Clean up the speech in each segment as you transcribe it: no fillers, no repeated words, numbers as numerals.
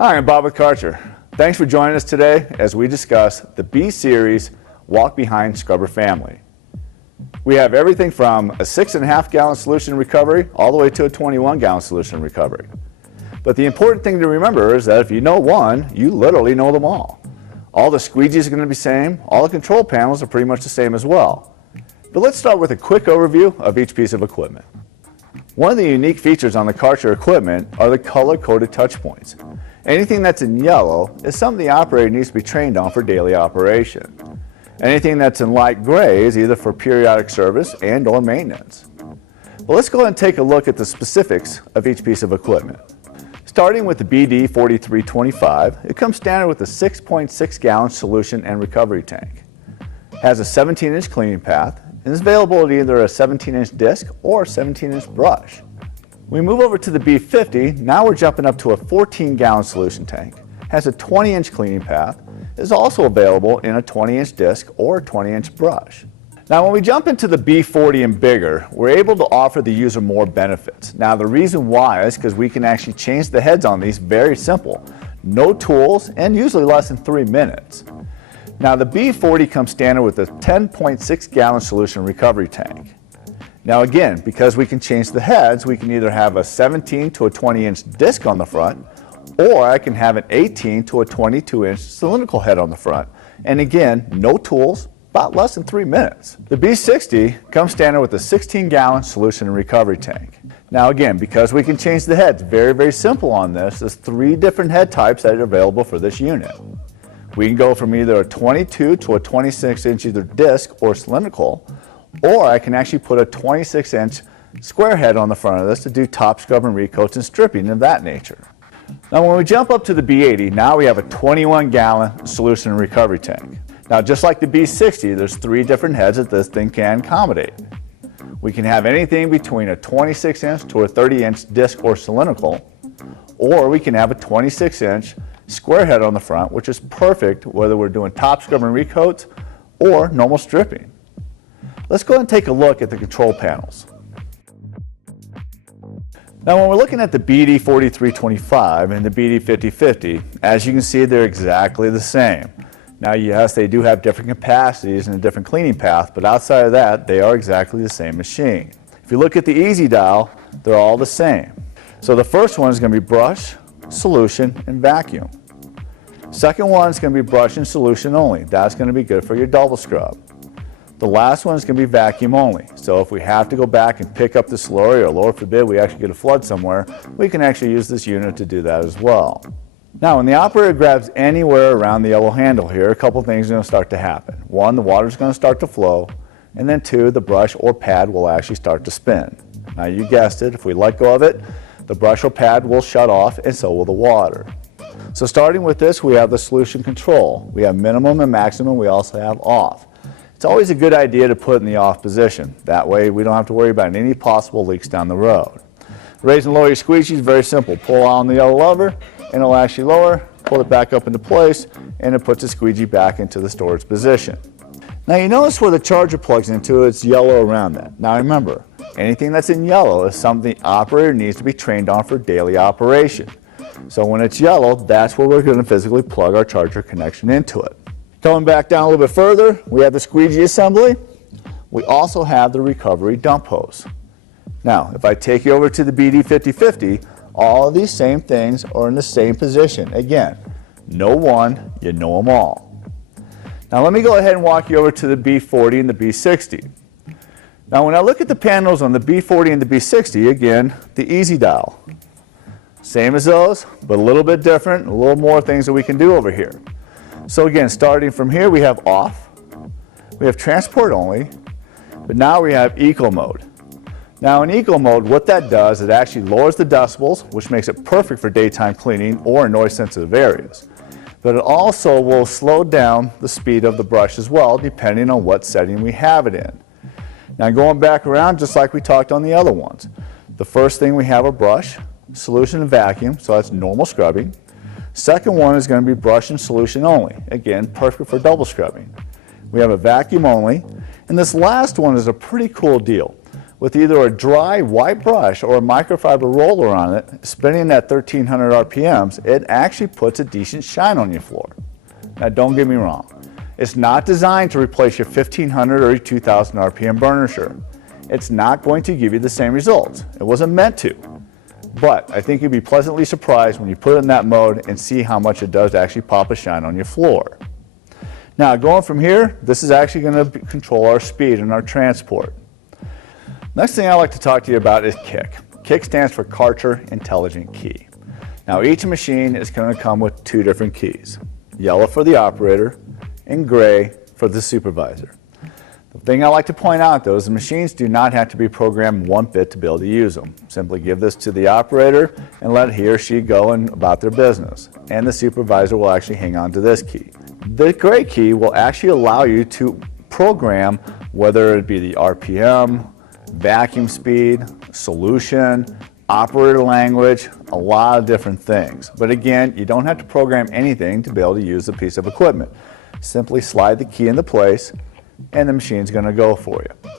Hi, I'm Bob with Karcher. Thanks for joining us today as we discuss the B-Series walk-behind scrubber family. We have everything from a 6.5 gallon solution recovery all the way to a 21 gallon solution recovery. But the important thing to remember is that if you know one, you literally know them all. All the squeegees are going to be the same, all the control panels are pretty much the same as well. But let's start with a quick overview of each piece of equipment. One of the unique features on the Karcher equipment are the color-coded touch points. Anything that's in yellow is something the operator needs to be trained on for daily operation. Anything that's in light gray is either for periodic service and or maintenance. Well, let's go ahead and take a look at the specifics of each piece of equipment. Starting with the BD4325, it comes standard with a 6.6 gallon solution and recovery tank. It has a 17-inch cleaning path and is available at either a 17-inch disc or a 17-inch brush. We move over to the B50, now we're jumping up to a 14-gallon solution tank. It has a 20-inch cleaning path, is also available in a 20-inch disc or a 20-inch brush. Now when we jump into the B40 and bigger, we're able to offer the user more benefits. Now the reason why is because we can actually change the heads on these very simple. No tools and usually less than 3 minutes. Now the B40 comes standard with a 10.6 gallon solution recovery tank. Now again, because we can change the heads, we can either have a 17 to a 20-inch disc on the front, or I can have an 18 to a 22-inch cylindrical head on the front. And again, no tools, about less than 3 minutes. The B60 comes standard with a 16-gallon solution and recovery tank. Now again, because we can change the heads, very simple on this, there's 3 different head types that are available for this unit. We can go from either a 22 to a 26-inch either disc or cylindrical, or I can actually put a 26-inch square head on the front of this to do top scrub and recoats and stripping of that nature. Now when we jump up to the B80, now we have a 21-gallon solution and recovery tank. Now just like the B60, there's 3 different heads that this thing can accommodate. We can have anything between a 26-inch to a 30-inch disc or cylindrical, or we can have a 26-inch square head on the front, which is perfect whether we're doing top scrub and recoats or normal stripping. Let's go ahead and take a look at the control panels. Now when we're looking at the BD4325 and the BD5050, as you can see, they're exactly the same. Now yes, they do have different capacities and a different cleaning path, but outside of that, they are exactly the same machine. If you look at the easy dial, they're all the same. So the first one is going to be brush, solution, and vacuum. Second one is going to be brush and solution only. That's going to be good for your double scrub. The last one is going to be vacuum only. So if we have to go back and pick up the slurry, or Lord forbid we actually get a flood somewhere, we can actually use this unit to do that as well. Now when the operator grabs anywhere around the yellow handle here, a couple things are going to start to happen. 1, the water is going to start to flow, and then 2, the brush or pad will actually start to spin. Now you guessed it, if we let go of it, the brush or pad will shut off and so will the water. So starting with this, we have the solution control. We have minimum and maximum, we also have off. It's always a good idea to put it in the off position. That way we don't have to worry about any possible leaks down the road. Raise and lower your squeegee is very simple. Pull on the yellow lever and it'll actually lower, pull it back up into place, and it puts the squeegee back into the storage position. Now you notice where the charger plugs into, it's yellow around that. Now remember, anything that's in yellow is something the operator needs to be trained on for daily operation. So when it's yellow, that's where we're going to physically plug our charger connection into it. Coming back down a little bit further, we have the squeegee assembly. We also have the recovery dump hose. Now, if I take you over to the BD5050, all of these same things are in the same position. Again, know one, you know them all. Now let me go ahead and walk you over to the B40 and the B60. Now when I look at the panels on the B40 and the B60, again, the easy dial. Same as those, but a little bit different, a little more things that we can do over here. So again, starting from here, we have off, we have transport only, but now we have eco mode. Now in eco mode, what that does, it actually lowers the decibels, which makes it perfect for daytime cleaning or noise sensitive areas. But it also will slow down the speed of the brush as well, depending on what setting we have it in. Now going back around, just like we talked on the other ones, the first thing we have a brush, solution and vacuum, so that's normal scrubbing. Second one is going to be brush and solution only. Again, perfect for double scrubbing. We have a vacuum only. And this last one is a pretty cool deal. with either a dry white brush or a microfiber roller on it, spinning at 1300 RPMs, it actually puts a decent shine on your floor. Now don't get me wrong, it's not designed to replace your 1500 or your 2000 RPM burnisher. It's not going to give you the same results. It wasn't meant to. But I think you'd be pleasantly surprised when you put it in that mode and see how much it does to actually pop a shine on your floor. Now going from here, this is actually going to control our speed and our transport. Next thing I'd like to talk to you about is kick. Kick stands for Karcher Intelligent Key. Now each machine is going to come with two different keys. Yellow for the operator and gray for the supervisor. The thing I like to point out though is the machines do not have to be programmed one bit to be able to use them. Simply give this to the operator and let he or she go about their business. And the supervisor will actually hang on to this key. The gray key will actually allow you to program whether it be the RPM, vacuum speed, solution, operator language, a lot of different things. But again, you don't have to program anything to be able to use the piece of equipment. Simply slide the key into place and the machine's going to go for you.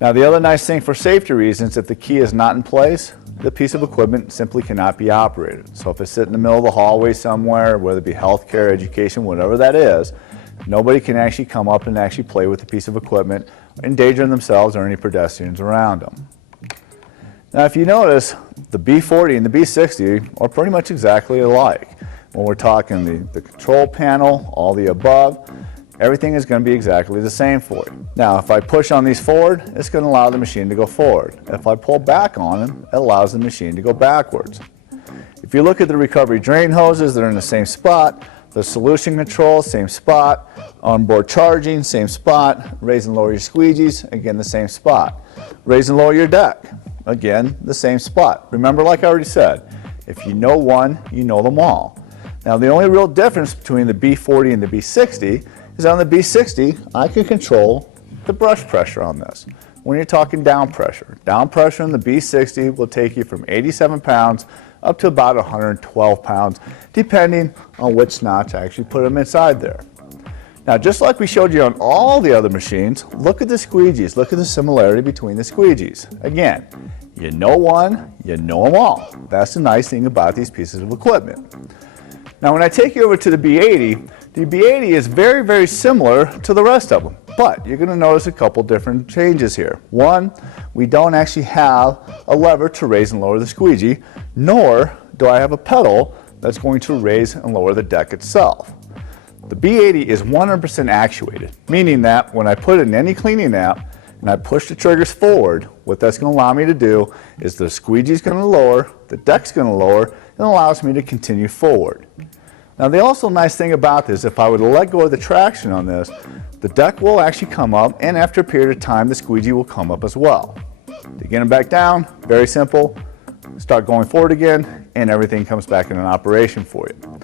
Now the other nice thing for safety reasons, if the key is not in place, the piece of equipment simply cannot be operated. So if it's sitting in the middle of the hallway somewhere, whether it be healthcare, education, whatever that is, nobody can actually come up and actually play with the piece of equipment, endangering themselves or any pedestrians around them. Now if you notice, the B40 and the B60 are pretty much exactly alike. When we're talking the control panel, all the above, everything is going to be exactly the same for you. Now if I push on these forward, it's going to allow the machine to go forward. If I pull back on them, it allows the machine to go backwards. If you look at the recovery drain hoses, they're in the same spot. The solution control, same spot. Onboard charging, same spot. Raise and lower your squeegees, again the same spot. Raise and lower your deck, again the same spot. Remember, like I already said, if you know one, you know them all. Now the only real difference between the B40 and the B60 is on the B60, I can control the brush pressure on this. When you're talking down pressure in the B60 will take you from 87 pounds up to about 112 pounds, depending on which notch I actually put them inside there. Now, just like we showed you on all the other machines, look at the squeegees. Look at the similarity between the squeegees. Again, you know one, you know them all. That's the nice thing about these pieces of equipment. Now, when I take you over to the B80 is very, very similar to the rest of them, but you're going to notice a couple different changes here. One, we don't actually have a lever to raise and lower the squeegee, nor do I have a pedal that's going to raise and lower the deck itself. The B80 is 100% actuated, meaning that when I put it in any cleaning app and I push the triggers forward, what that's going to allow me to do is the squeegee is going to lower, the deck's going to lower, and allows me to continue forward. Now the also nice thing about this, if I were to let go of the traction on this, the deck will actually come up, and after a period of time the squeegee will come up as well. To get them back down, very simple, start going forward again, and everything comes back in an operation for you.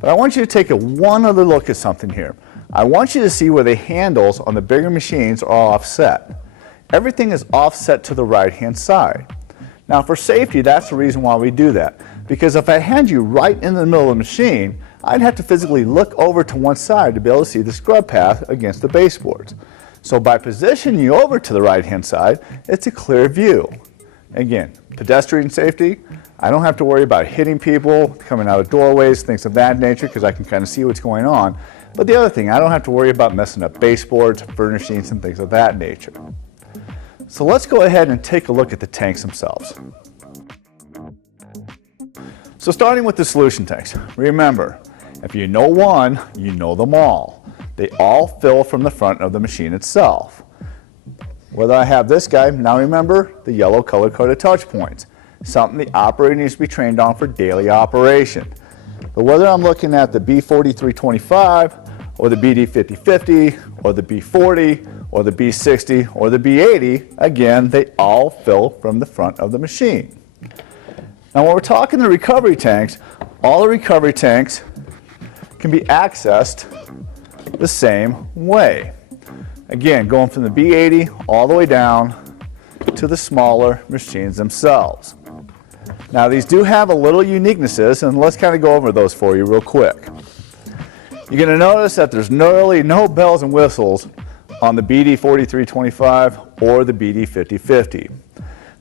But I want you to take one other look at something here. I want you to see where the handles on the bigger machines are offset. Everything is offset to the right hand side. Now for safety, that's the reason why we do that. Because if I hand you right in the middle of the machine, I'd have to physically look over to one side to be able to see the scrub path against the baseboards. So by positioning you over to the right hand side, it's a clear view. Again, pedestrian safety, I don't have to worry about hitting people, coming out of doorways, things of that nature, because I can kind of see what's going on. But the other thing, I don't have to worry about messing up baseboards, furnishings, and things of that nature. So let's go ahead and take a look at the tanks themselves. So starting with the solution tanks, remember, if you know one, you know them all. They all fill from the front of the machine itself. Whether I have this guy, now remember the yellow color-coded touch points, something the operator needs to be trained on for daily operation. But whether I'm looking at the B40-325 or the BD5050 or the B40 or the B60 or the B80, again, they all fill from the front of the machine. Now when we're talking the recovery tanks, all the recovery tanks can be accessed the same way. Again, going from the B80 all the way down to the smaller machines themselves. Now these do have a little uniquenesses, and let's kind of go over those for you real quick. You're going to notice that there's really no bells and whistles on the BD4325 or the BD5050.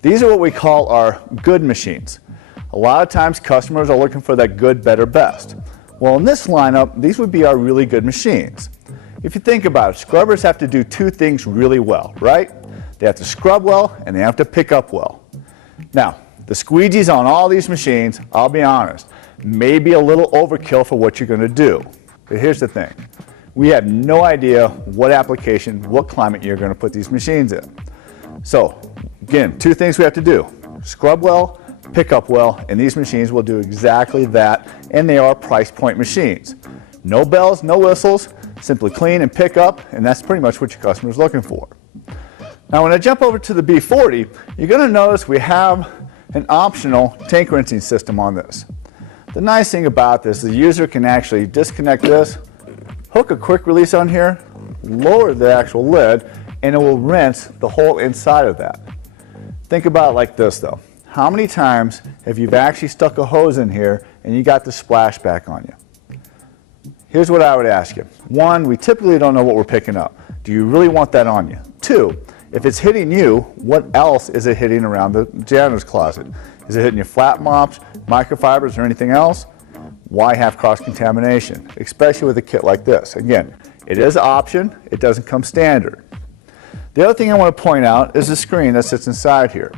These are what we call our good machines. A lot of times customers are looking for that good, better, best. Well, in this lineup, these would be our really good machines. If you think about it, scrubbers have to do two things really well, right? They have to scrub well and they have to pick up well. Now, the squeegees on all these machines, I'll be honest, may be a little overkill for what you're going to do. But here's the thing. We have no idea what application, what climate you're going to put these machines in. So, again, two things we have to do. Scrub well, pick up well, and these machines will do exactly that, and they are price point machines. No bells, no whistles, simply clean and pick up, and that's pretty much what your customer is looking for. Now when I jump over to the B40, you're going to notice we have an optional tank rinsing system on this. The nice thing about this is the user can actually disconnect this, hook a quick release on here, lower the actual lid, and it will rinse the whole inside of that. Think about it like this though. How many times have you actually stuck a hose in here and you got the splashback on you? Here's what I would ask you. One, we typically don't know what we're picking up. Do you really want that on you? Two, if it's hitting you, what else is it hitting around the janitor's closet? Is it hitting your flat mops, microfibers, or anything else? Why have cross-contamination, especially with a kit like this? Again, it is an option. It doesn't come standard. The other thing I want to point out is the screen that sits inside here.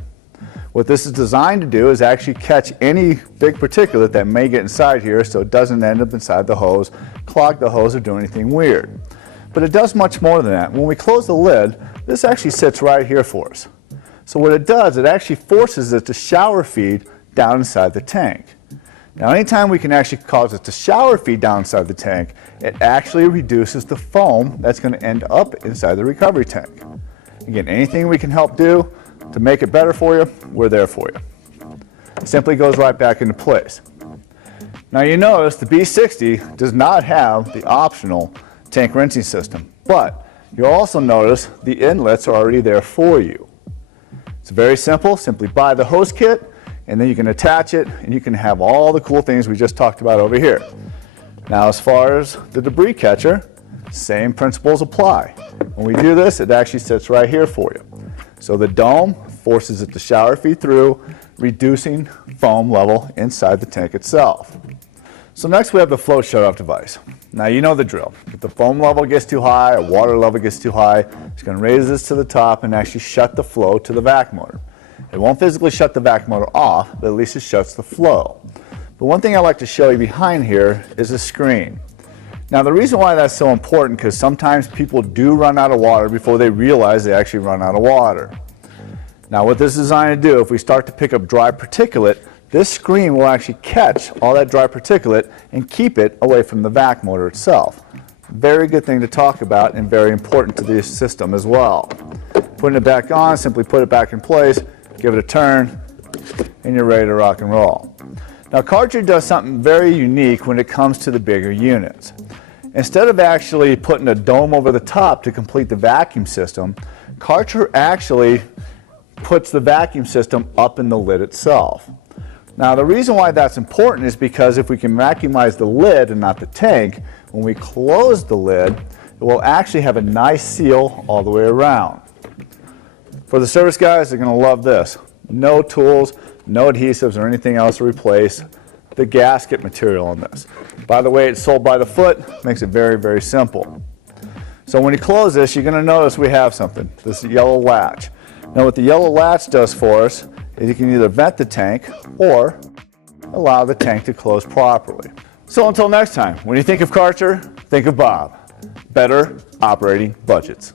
What this is designed to do is actually catch any big particulate that may get inside here so it doesn't end up inside the hose, clog the hose, or do anything weird. But it does much more than that. When we close the lid, this actually sits right here for us. So what it does, it actually forces it to shower feed down inside the tank. Now anytime we can actually cause it to shower feed down inside the tank, it actually reduces the foam that's going to end up inside the recovery tank. Again, anything we can help do to make it better for you, we're there for you. It simply goes right back into place. Now you notice the B60 does not have the optional tank rinsing system, but you'll also notice the inlets are already there for you. It's very simple. Simply buy the hose kit and then you can attach it and you can have all the cool things we just talked about over here. Now as far as the debris catcher, same principles apply. When we do this, it actually sits right here for you. So the dome forces it to shower feed through, reducing foam level inside the tank itself. So next we have the flow shutoff device. Now you know the drill. If the foam level gets too high or water level gets too high, it's going to raise this to the top and actually shut the flow to the vac motor. It won't physically shut the vac motor off, but at least it shuts the flow. But one thing I like to show you behind here is a screen. Now the reason why that's so important because sometimes people do run out of water before they realize they actually run out of water. Now what this is designed to do, if we start to pick up dry particulate, this screen will actually catch all that dry particulate and keep it away from the vac motor itself. Very good thing to talk about and very important to this system as well. Putting it back on, simply put it back in place, give it a turn, and you're ready to rock and roll. Now Karcher does something very unique when it comes to the bigger units. Instead of actually putting a dome over the top to complete the vacuum system, Karcher actually puts the vacuum system up in the lid itself. Now the reason why that's important is because if we can vacuumize the lid and not the tank, when we close the lid, it will actually have a nice seal all the way around. For the service guys, they're going to love this. No tools, no adhesives or anything else to replace the gasket material on this. By the way, it's sold by the foot, makes it very, very simple. So when you close this, you're going to notice we have something, this yellow latch. Now what the yellow latch does for us is you can either vent the tank or allow the tank to close properly. So until next time, when you think of Karcher, think of Bob. Better operating budgets.